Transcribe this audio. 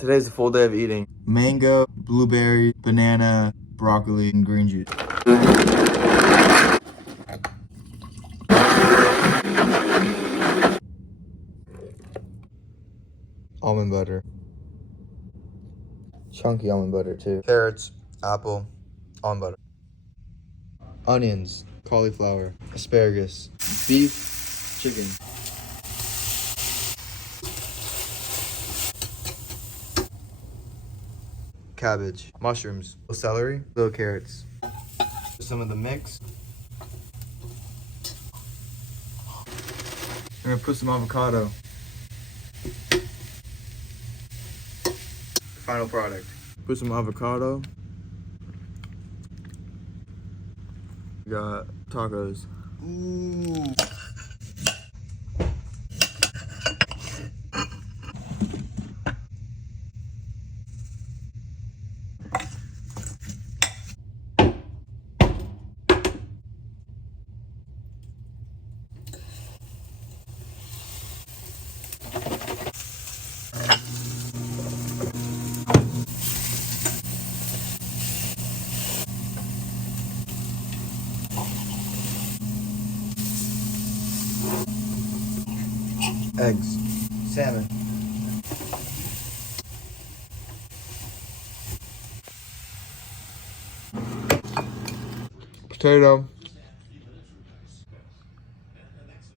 Today's a full day of eating. Mango, blueberry, banana, broccoli, and green juice. Almond butter. Chunky almond butter too. Carrots, apple, almond butter. Onions, cauliflower, asparagus, beef, chicken. Cabbage, mushrooms, celery, little carrots. Some of the mix. I'm gonna put some avocado. Final product. Put some avocado. Got tacos. Ooh. Eggs, salmon, potato,